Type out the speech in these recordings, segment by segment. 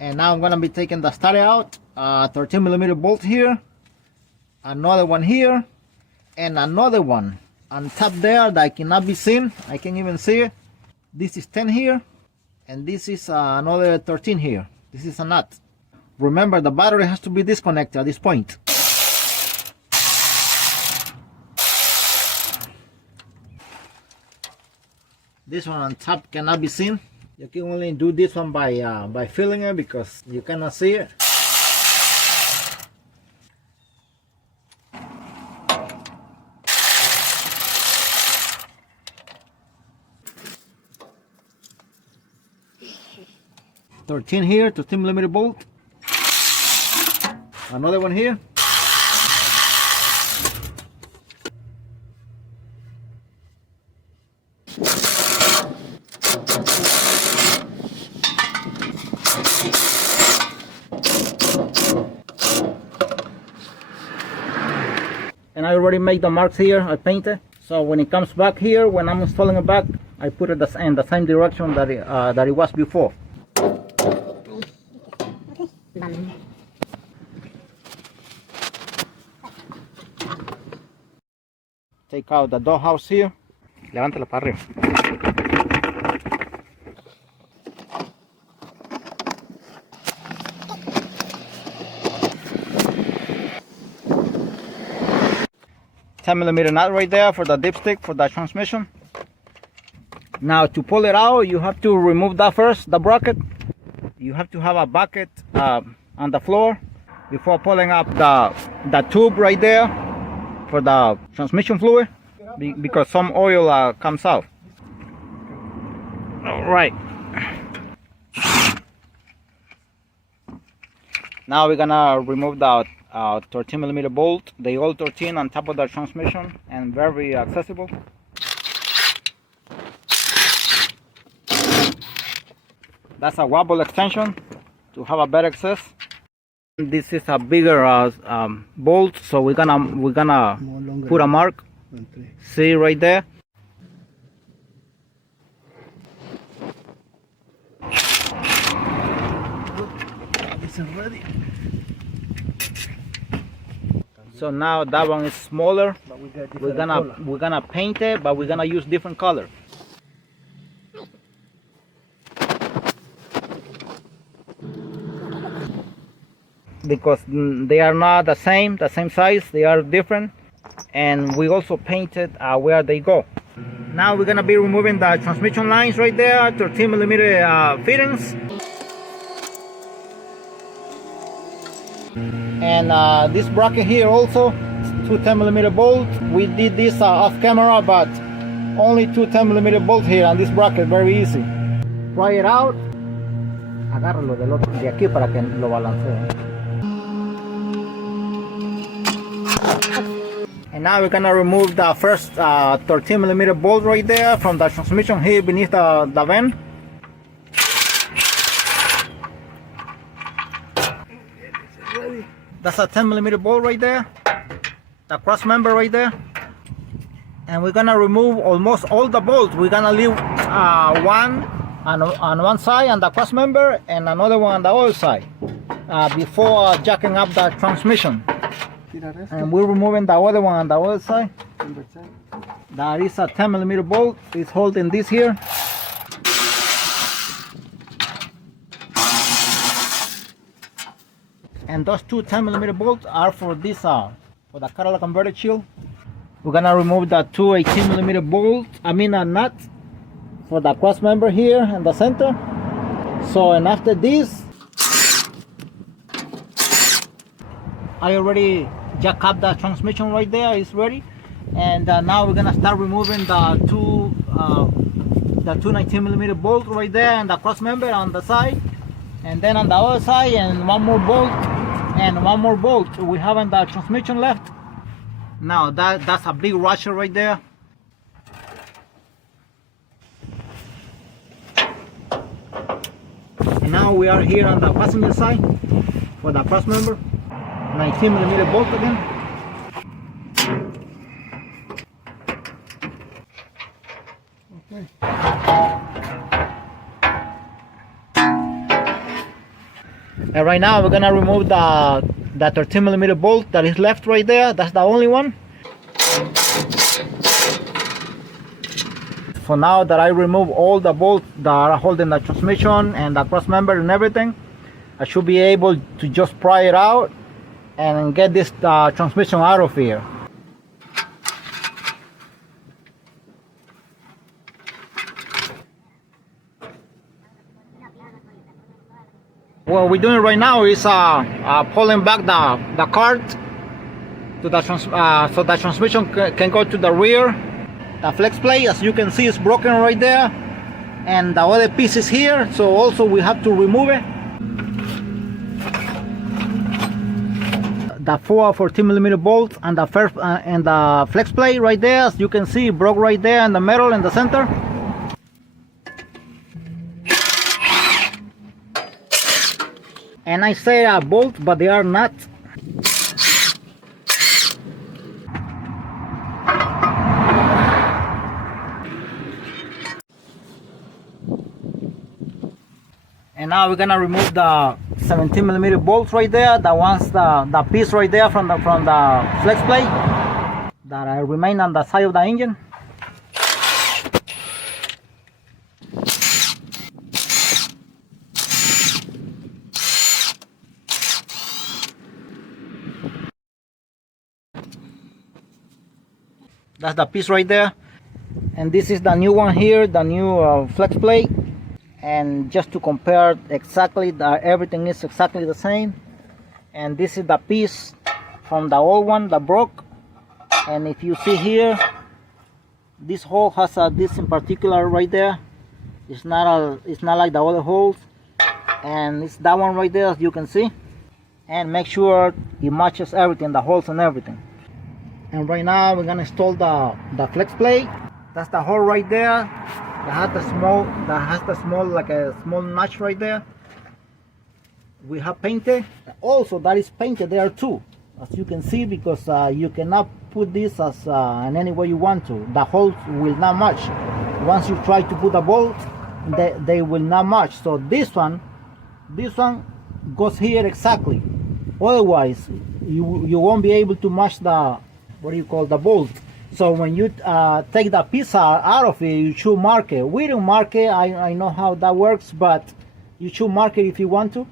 And now I'm gonna be taking the starter out. 13mm bolt here, another one here, and another one on top there that cannot be seen. I can't even see it. This is 10 here, and this is another 13 here. This is a nut. Remember, the battery has to be disconnected at this point. This one on top cannot be seen. You can only do this one by feeling it because you cannot see it. $13 here, 13mm bolt. Another one here. And I already made the marks here. I painted. So when it comes back here, when I'm installing it back, I put it in the same direction that it was before. Take out the dollhouse here. Levántala para arriba. $10mm nut right there for the dipstick for the transmission. Now to pull it out, you have to remove that first, the bracket. You have to have a bucket on the floor before pulling up the tube right there for the transmission fluid, because some oil comes out. All right. Now we're gonna remove the 13mm bolt, the old 13 on top of the transmission, and very accessible. That's a wobble extension to have a better access. This is a bigger bolt, so we're gonna put a mark. See right there. This is ready. So now that one is smaller. We're gonna paint it, but we're gonna use different color. Because they are not the same size, they are different, and we also painted where they go. Now we're gonna be removing the transmission lines right there, 13mm fittings, and this bracket here also, 2 10mm bolts. We did this off camera, but only 2 10mm bolts here on this bracket, very easy. Try it out. Agárralo del otro de aquí para que lo balancee. And now we're gonna remove the first 13mm bolt right there from the transmission here beneath the vent. That's a 10mm bolt right there, the cross member right there. And we're gonna remove almost all the bolts. We're gonna leave one on one side on the cross member and another one on the other side before jacking up the transmission. And we're removing the other one on the other side. That is a 10mm bolt. It's holding this here. And those 2 10mm bolts are for this for the catalytic converter shield. We're gonna remove the 2 18mm bolts, nuts for the cross member here in the center. So, and after this, I already jack up the transmission right there. It's ready. And now we're gonna start removing the two 19mm bolts right there and the cross member on the side, and then on the other side, and one more bolt and one more bolt. We haven't the transmission left. Now that's a big washer right there. And now we are here on the passenger side for the cross member. 19mm bolt again. Okay. And right now we're gonna remove the 13mm bolt that is left right there. That's the only one. For now that I remove all the bolts that are holding the transmission and the cross member and everything, I should be able to just pry it out and get this transmission out of here. What we're doing right now is pulling back the cart to the so the transmission can go to the rear. The flex plate, as you can see, is broken right there, and the other piece is here, so also we have to remove it. The 14mm bolts and the first and the flex plate right there, as you can see, broke right there in the middle in the center. And I say bolts, but they are not. And now we're gonna remove the 17mm bolts right there. The ones, the piece right there from the flex plate that remain on the side of the engine. That's the piece right there. And this is the new one here, the new flex plate. And just to compare exactly, everything is exactly the same. And this is the piece from the old one that broke. And if you see here, this hole has this in particular right there. It's not like the other holes. And it's that one right there, as you can see. And make sure it matches everything, the holes and everything. And right now we're gonna install the flex plate. That's the hole right there. That has the small like a small notch right there. We have painted. Also, that is painted there too, as you can see, because you cannot put this as in any way you want to. The holes will not match. Once you try to put a bolt, they will not match. So this one goes here exactly. Otherwise, you won't be able to match the, what do you call, the bolt. So when you take the piece out of it, you should mark it. We don't mark it. I know how that works, but you should mark it if you want to.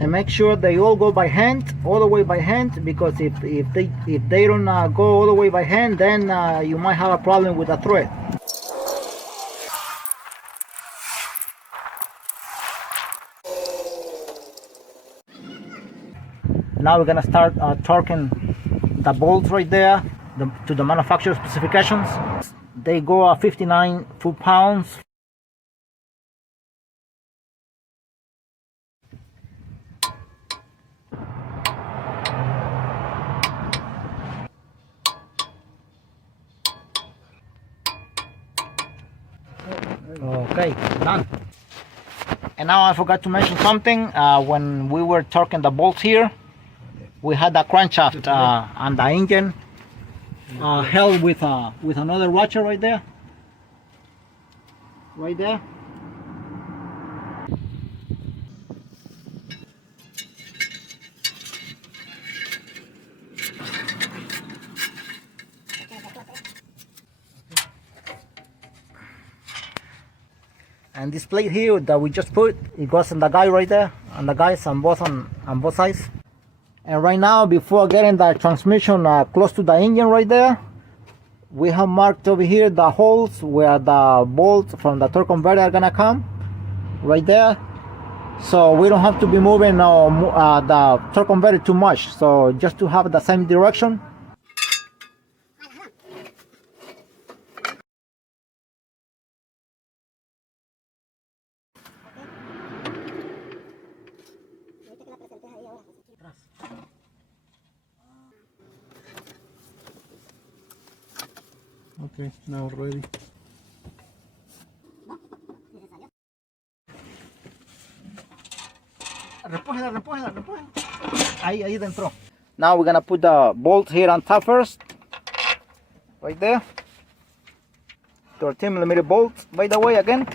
And make sure they all go by hand, all the way by hand, because if they don't go all the way by hand, then you might have a problem with the thread. Now we're gonna start torquing the bolts right there to the manufacturer specifications. They go 59 foot-pounds. Okay, done. And now I forgot to mention something. When we were torquing the bolts here, we had the crankshaft and the engine held with another ratchet right there. Right there. And this plate here that we just put, it goes on the guy right there, and the guys on both sides. And right now, before getting the transmission close to the engine right there, we have marked over here the holes where the bolts from the torque converter are gonna come, right there. So we don't have to be moving the torque converter too much. So just to have the same direction. Okay, now ready. Recógela. Ahí dentro. Now we're gonna put the bolts here on top first. Right there. 13mm bolts, by the way, again.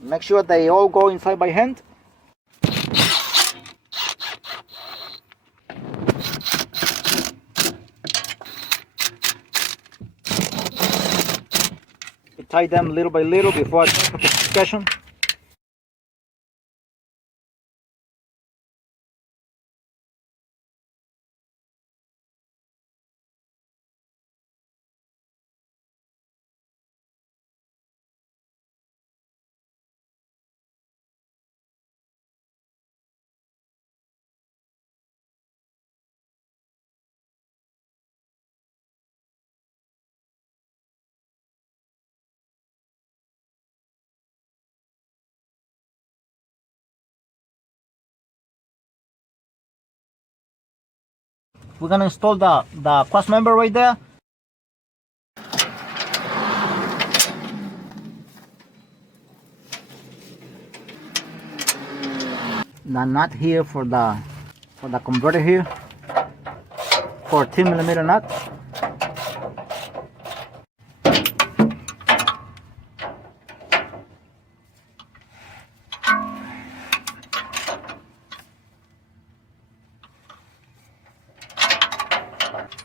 Make sure they all go inside by hand. You tie them little by little before application. We're gonna install the cross member right there. The nut here for the converter here, 14mm nut.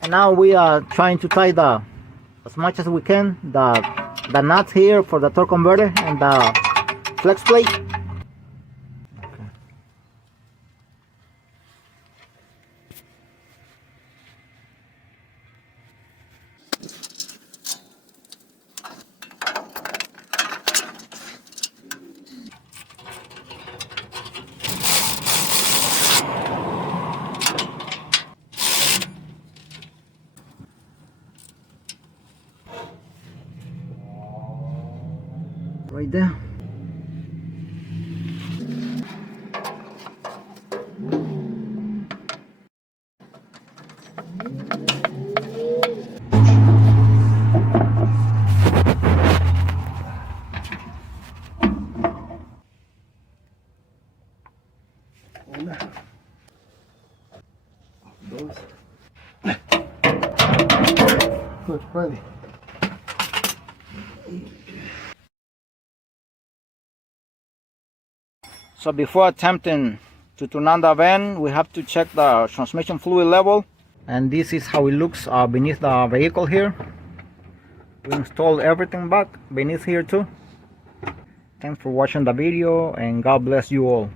And now we are trying to tie as much as we can the nuts here for the torque converter and the flex plate. Right there. Good, ready. So before attempting to turn on the van, we have to check the transmission fluid level, and this is how it looks beneath the vehicle here. We installed everything back beneath here too. Thanks for watching the video, and God bless you all.